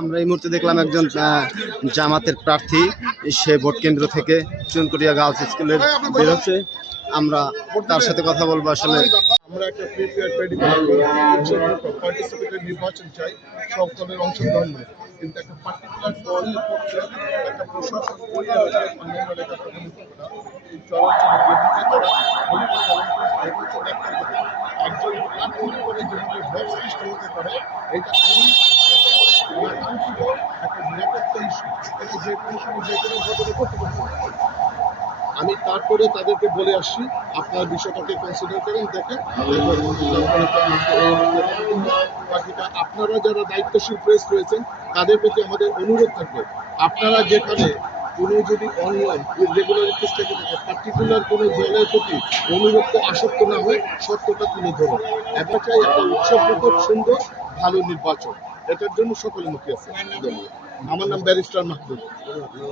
আমরা এই মুহূর্তে দেখলাম একজন জামাতের প্রার্থী, সে ভোট কেন্দ্র থেকে চুনকুটিয়া গার্লস স্কুলের বেরোচ্ছে। আমরা তার সাথে কথা বলবো। আসলে আমরা একটা পার্টিসিপেটেড নির্বাচন চাই, সব দলের অংশগ্রহণ নেই, কিন্তু একটা পার্টিকুলার দলের পক্ষে একটা প্রশাসন অন্যান্য এলাকা একজন প্রার্থীর উপরে যেভাবে ভোট সৃষ্টি হতে পারে, এটা খুবই আকাঙ্ক্ষিত একটা নিরাপত্তা ইস্যু। এটা যে কোনো সময় যে কোনো ঘটনা করতে পারে। আমি তারপরে তাদেরকে বলে আসছি, আপনার বিষয়টাকে কনসিডার করেন, দেখেন। বাকিটা আপনারা যারা দায়িত্বশীল প্রেস রয়েছেন তাদের প্রতি আমাদের অনুরোধ থাকবে, আপনারা যেখানে কোনো যদি অনিয়ম ইরেগুলারিটিস থেকে থাকে, পার্টিকুলার কোনো দলের প্রতি অনুরক্ত আসক্ত না হয়ে সত্যটা তুলে ধরুন। এবার চাই একটা উৎসবমুখর সুন্দর ভালো নির্বাচন, এটার জন্য সকলে মুখী আছে। আমার নাম ব্যারিস্টার মাহবুব।